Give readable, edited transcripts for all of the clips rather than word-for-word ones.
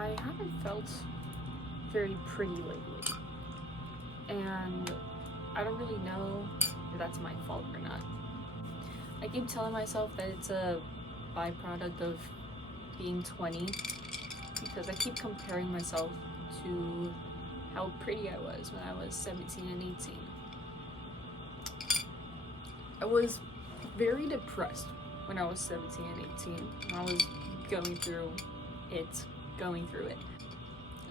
I haven't felt very pretty lately, and I don't really know if that's my fault or not. I keep telling myself that it's a byproduct of being 20 because I keep comparing myself to how pretty I was when I was 17 and 18. I was very depressed when I was 17 and 18. I was going through it.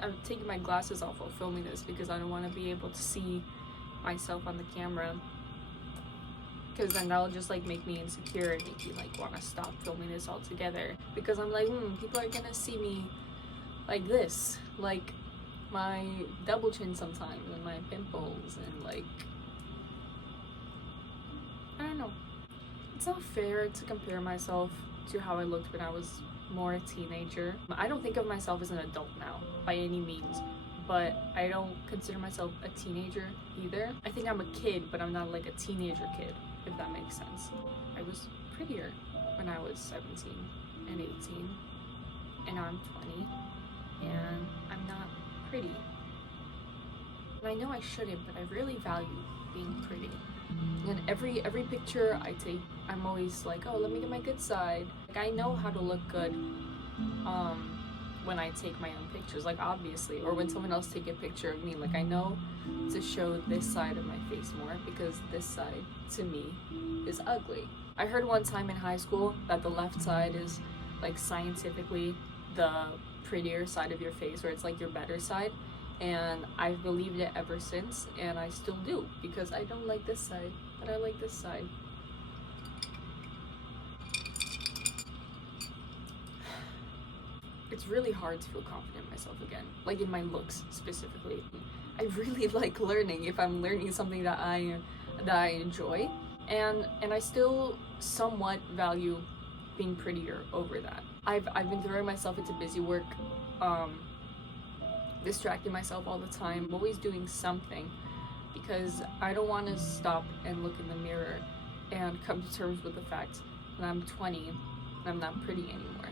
I'm taking my glasses off while filming this because I don't want to be able to see myself on the camera, because then that'll just like make me insecure and make me like want to stop filming this altogether, because I'm like, people are gonna see me like this, like my double chin sometimes and my pimples, and like, I don't know. It's not fair to compare myself to how I looked when I was more a teenager. I don't think of myself as an adult now by any means, but I don't consider myself a teenager either. I think I'm a kid, but I'm not like a teenager kid, if that makes sense. I was prettier when I was 17 and 18, and now I'm 20 and I'm not pretty. And I know I shouldn't, but I really value being pretty. And every picture I take, I'm always like, oh, let me get my good side. Like, I know how to look good when I take my own pictures, like, obviously, or when someone else take a picture of me. Like, I know to show this side of my face more, because this side to me is ugly. I heard one time in high school that the left side is like scientifically the prettier side of your face, or it's like your better side. And I've believed it ever since, and I still do, because I don't like this side, but I like this side. It's really hard to feel confident in myself again, like in my looks specifically. I really like learning if I'm learning something that I enjoy, and I still somewhat value being prettier over that. I've been throwing myself into busy work, distracting myself all the time, always doing something, because I don't want to stop and look in the mirror and come to terms with the fact that I'm 20 and I'm not pretty anymore.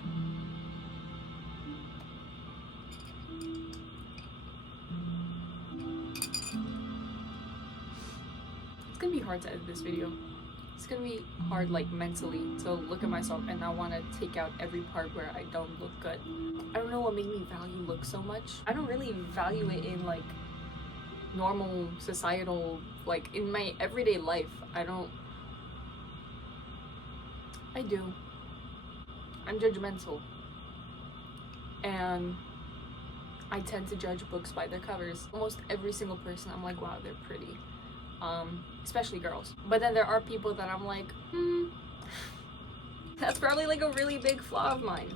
It's gonna be hard to edit this video. It's gonna be hard, like, mentally, to look at myself and not want to take out every part where I don't look good. I don't know what made me value looks so much. I don't really value it in like normal societal, like in my everyday life. I do. I'm judgmental, and I tend to judge books by their covers. Almost every single person, I'm like, wow, they're pretty. Especially girls. But then there are people that I'm like, that's probably like a really big flaw of mine.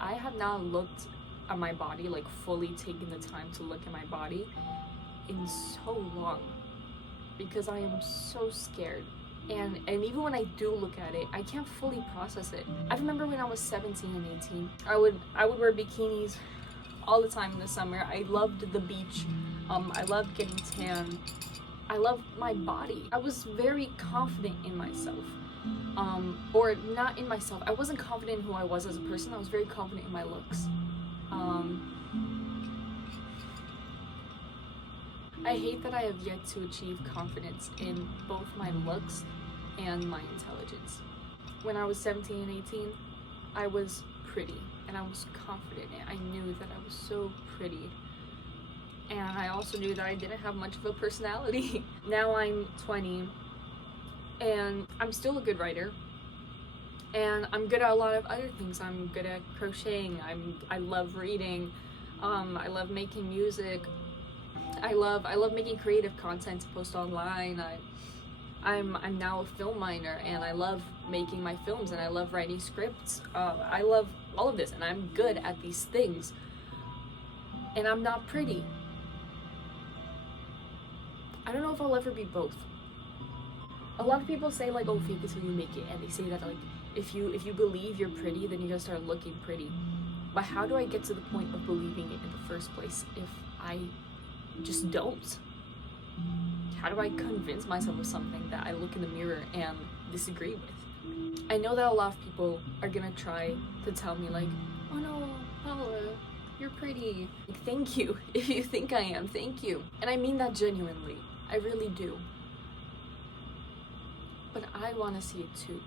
I have not looked at my body, like fully taken the time to look at my body in so long, because I am so scared. And even when I do look at it, I can't fully process it. I remember when I was 17 and 18, I would wear bikinis all the time in the summer. I loved the beach. I loved getting tan. I loved my body. I was very confident in myself. Or not in myself. I wasn't confident in who I was as a person. I was very confident in my looks. I hate that I have yet to achieve confidence in both my looks and my intelligence. When I was 17 and 18, I was pretty and I was confident. I knew that I was so pretty. And I also knew that I didn't have much of a personality. Now I'm 20 and I'm still a good writer. And I'm good at a lot of other things. I'm good at crocheting. I love reading. I love making music. I love making creative content to post online. I'm now a film minor, and I love making my films, and I love writing scripts. I love all of this, and I'm good at these things. And I'm not pretty. I don't know if I'll ever be both. A lot of people say like, oh, fake it till you make it, and they say that like, if you believe you're pretty, then you gotta start looking pretty. But how do I get to the point of believing it in the first place if I just don't? How do I convince myself of something that I look in the mirror and disagree with? I know that a lot of people are gonna try to tell me like, oh no, Paula, you're pretty. Like, thank you. If you think I am, thank you. And I mean that genuinely. I really do. But I want to see it too.